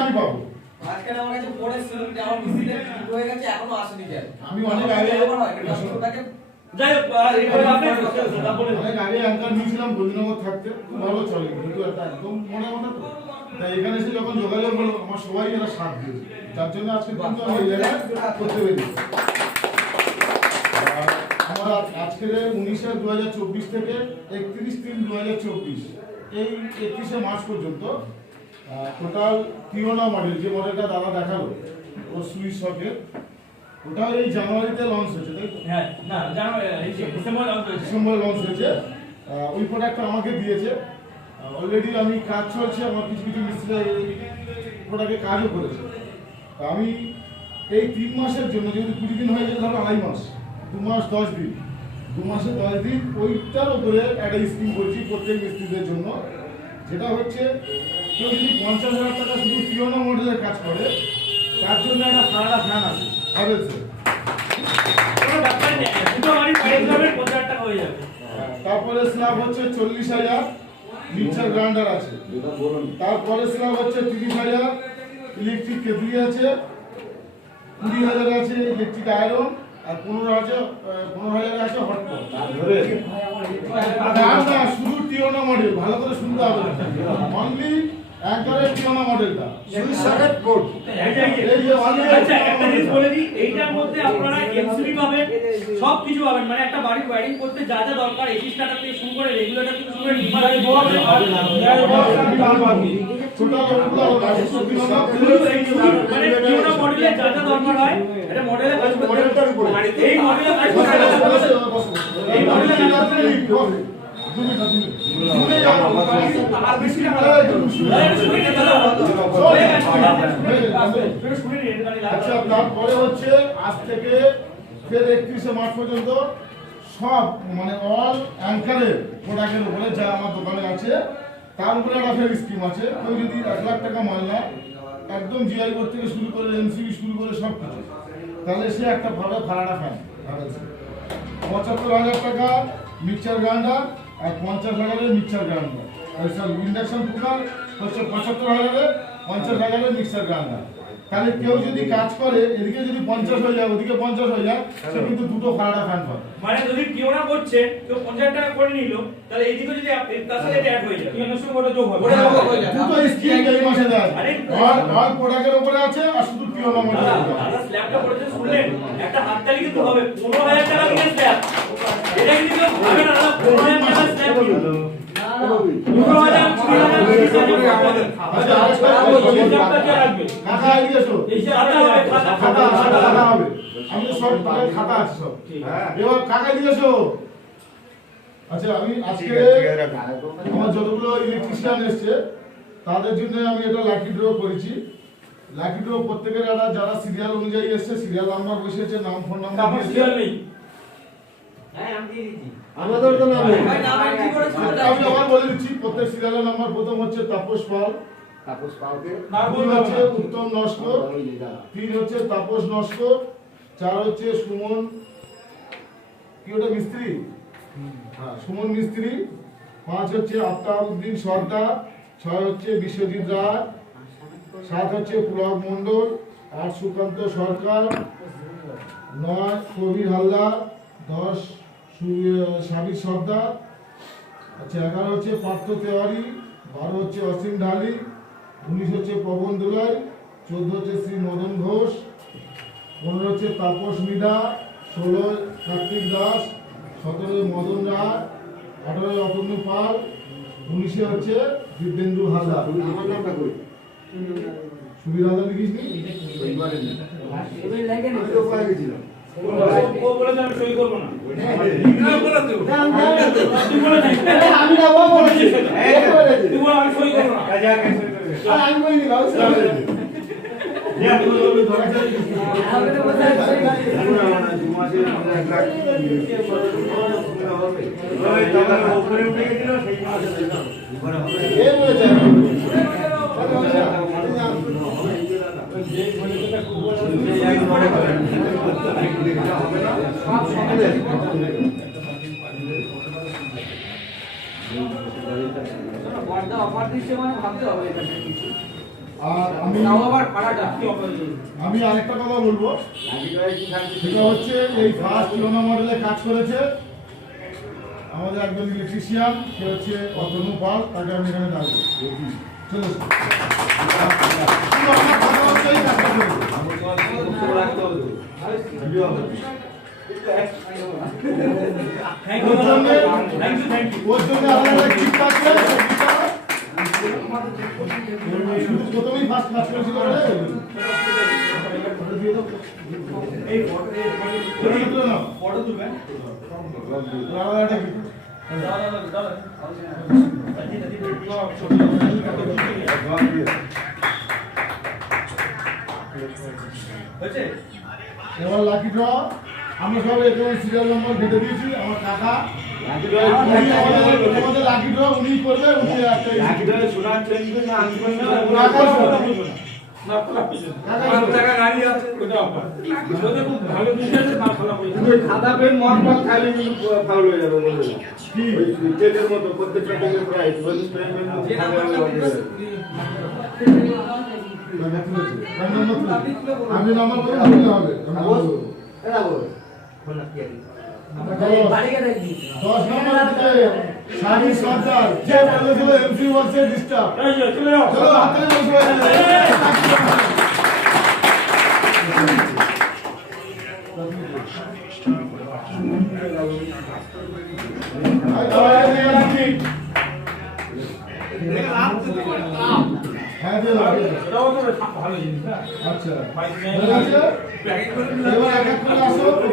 আমি পাবো। আজকে আমার কাছে পড়ে ছিল যে আমার মিস্ত্রিতে হয়ে গেছে এখনো আসেনি কেন? আমি অনেক আগে যাই হোক অনেক আগে অ্যাঙ্কার নিয়েছিলাম গদিনগর থাকতে, খুব ভালো চলে, কিন্তু একটা একদম মনে মনে তো। তাই এখানে এসে যখন যোগাযোগ হলো আমার সবাই এরা সাথ দিয়েছে, যার জন্য আজকে কিন্তু আমি এই জায়গায় করতে পেরেছি। আমার আজকের 19/2024 থেকে 31/3/2024 এই 31শে মার্চ পর্যন্ত টোটাল টিওনা মডেল, যে মডেলটা দাদা দেখালো ও সুইচ সকেট, ওটা এই জানুয়ারিতে লঞ্চ হয়েছে, তাই তো? হ্যাঁ, না জানুয়ারি ডিসেম্বর লঞ্চ হয়েছে। ডিসেম্বরে লঞ্চ হয়েছে। ওই প্রোডাক্টটা আমাকে দিয়েছে, অলরেডি আমি কাজ চলছে, আমার কিছু কিছু মিস্ত্রি প্রোডাক্টে কাজও করেছে। আমি এই 3 মাসের জন্য, যদি 20 দিন হয়ে যেতে হবে 2.5 মাস, 2 মাস 10 দিন, 2 মাসে 10 দিন ওইটার উপরে একটা স্কিম করছি প্রত্যেক মিস্ত্রিদের জন্য, যেটা হচ্ছে কেউ যদি 50,000 টাকা শুধু টিওনা মডেলের কাজ করে, তার জন্য একটা ফারাডা ফ্যান আছে হ্যাভেলসের। তারপরে স্ল্যাব হচ্ছে 40,000, মিক্সার গ্রাইন্ডার আছে। তারপরে স্ল্যাব হচ্ছে 30,000, ইলেকট্রিক কেটলি আছে, 20,000 আছে ইলেকট্রিক আয়রন, আর 15,000 আছে হটপট। না শুধু টিওনা মডেল, ভালো করে শুনতে হবে, অনলি অ্যাঙ্কারের টিওনা মডেলটা সুইচ সকেট কোড। আচ্ছা একটা জিনিস বলে দিই, এইটার মধ্যে আপনারা এমসিবি পাবেন, সব কিছু পাবেন, মানে একটা বাড়ি ওয়্যারিং করতে যা যা দরকার, এসি স্টার্টার থেকে শুরু করে রেগুলেটর থেকে শুরু করে নিমার মানে টিওনা মডেলে যা যা দরকার হয়, এটা মডেলে কাজ করতে, এই মডেলে কাজ করতে, এই মডেলে কাজ করতে আচ্ছা। তারপরে হচ্ছে আজ থেকে ফের 31শে মার্চ পর্যন্ত সব মানে অল অ্যাঙ্কারের প্রোডাক্টের উপরে যা আমার দোকানে আছে তার উপরে একটা ফের স্কিম আছে। কেউ যদি 1 লাখ টাকা মাল নেয়, একদম জিআই বোর্ড থেকে শুরু করে এমসিবি শুরু করে সব কিছু, তাহলে সে একটা ভাবে ফারাডা ফ্যান 75,000 টাকা মিক্সার গ্রাইন্ডার, আর 50,000 মিক্সার গ্রাইন্ডার, আর সব ইন্ডাকশন কুকার হচ্ছে 75,000, 50,000 মিক্সার গ্রাইন্ডার। তাহলে কেউ যদি কাজ করে, এদিকে যদি 50 হয়ে যায়, ওদিকে 50 হয়ে যায়, সে কিন্তু দুটো ফারাডা ফ্যান পাবে। মানে যদি টিওনা করছে কেউ 50 টাকা করে নিল, তাহলে এইদিকে যদি তার সাথে অ্যাড হয়ে যায়, টিওনার সঙ্গে ওটা যোগ হবে, দুটো স্কিম এই মাসে দেয়। আর প্রোডাক্টের উপরে আছে, আর শুধু টিওনা মডেল আছে। দাদা স্ল্যাবটা পড়েছে শুনলেন, একটা হাততালি কিন্তু হবে। 15,000 টাকা দিয়ে স্ল্যাব, এটা কিন্তু কেউ ভাবে না দাদা, 15,000 টাকা স্ল্যাব কিন্তু 15,000 আমাদের খাতা এদিকে এসো, খাতা হবে, আমি সব খাতা আছে সব। এবার কাকা এদিকে এসো। আচ্ছা, আমি আজকে আমার যতগুলো ইলেকট্রিশিয়ান এসছে তাদের জন্য আমি এটা লাকি ড্র করেছি। লাকি ড্র প্রত্যেকের একটা যারা সিরিয়াল অনুযায়ী এসছে, সিরিয়াল নাম্বার বসেছে, নাম ফোন নাম্বার দিয়েছে। হ্যাঁ আমি দিয়ে দিচ্ছি, আমাদের তো নাম নেই। আমি আবার বলে দিচ্ছি, প্রত্যেক সিরিয়ালের নাম্বার প্রথম হচ্ছে তাপস পাল, তাপস পালকে, দুই হচ্ছে উত্তম নস্কর, 3 হচ্ছে তাপস নস্কর, 4 হচ্ছে সুমন, কি ওটা মিস্ত্রি, হ্যাঁ সুমন মিস্ত্রি, 5 হচ্ছে আফতাব উদ্দিন সর্দার, 6 হচ্ছে বিশ্বজিৎ রায়, 7 হচ্ছে পুলক মণ্ডল, 8 সুকান্ত সরকার, 9 কবির হালদার, 10 সাবির সর্দার, আচ্ছা 11 হচ্ছে পার্থ তেওয়ারি, 12 হচ্ছে অসীম ঢালি, 19 হচ্ছে পবন দুলাই, 14 হচ্ছে শ্রী মদন ঘোষ, 15 হচ্ছে তাপস মিদা, 16 কার্তিক দাস, 17 মদন রায়, 18 অতনু পাল, 19 হচ্ছে দিব্যেন্দু হালদার। আমার নামটা কই? সুবীর হালদার লিখিস নি? আমি তো পড়ে গেছিলাম। ও বলেছে আমি সই করব না, না বলে তুই আমি না ও বলেছি। তুই বল আমি সই করব না, যা কে সই করবে। আর আমি বলি না, ইয়া তুই বলবি ধরে যাই। আমি তো বলছি সই করি না, না দু মাসে 1 লাখ ওই টাকা উপরে উঠে গেছিল, সেই মাসে দিলাম উপরে হবে এ বলে যায় বড়দা অফার দিচ্ছে মানে ভাবতে হবে এটা কিছু আর আমি আরেকটা কথা বলবো, সেটা হচ্ছে এই ফার্স্ট ইউনো মডেলে কাজ করেছে আমাদের একজন ইলেকট্রিশিয়ান, সে হচ্ছে অতনু পাল, তাকে আমি এখানে ডাকবো। চলো থ্যাংক ইউ থ্যাংক ইউ। ওর জন্য আলাদা গিফট আছে, প্রথমেই ফার্স্ট কাজ করেছিল এই ফটো তুলবেন। আলাদা একটা gift। হয়েছে? এবার লাকি ড্র, আমরা সবাই এখানে সিরিয়াল নাম্বার ঘেটে দিয়েছি। আমার কাকা আমাদের লাকি ড্র উনি করবে, উনি একটা খাতা পেন মদ মদ খাইলে কিন্তু ফাউল হয়ে যাবে বলে দিলাম। ওই তেলের মতো প্রত্যেকটা তেলের প্রাইস আমি নাম্বার বলে দিতে হবে। 10 নম্বর দিতে শাড়ি সর্দার, যে বলেছিল এমসি ওয়ার্সে ডিস্টার্ব। চলে যাও। চলো হাতে বসে হ্যাঁ দিয়ে আচ্ছা, এবার এক এক করে আসো।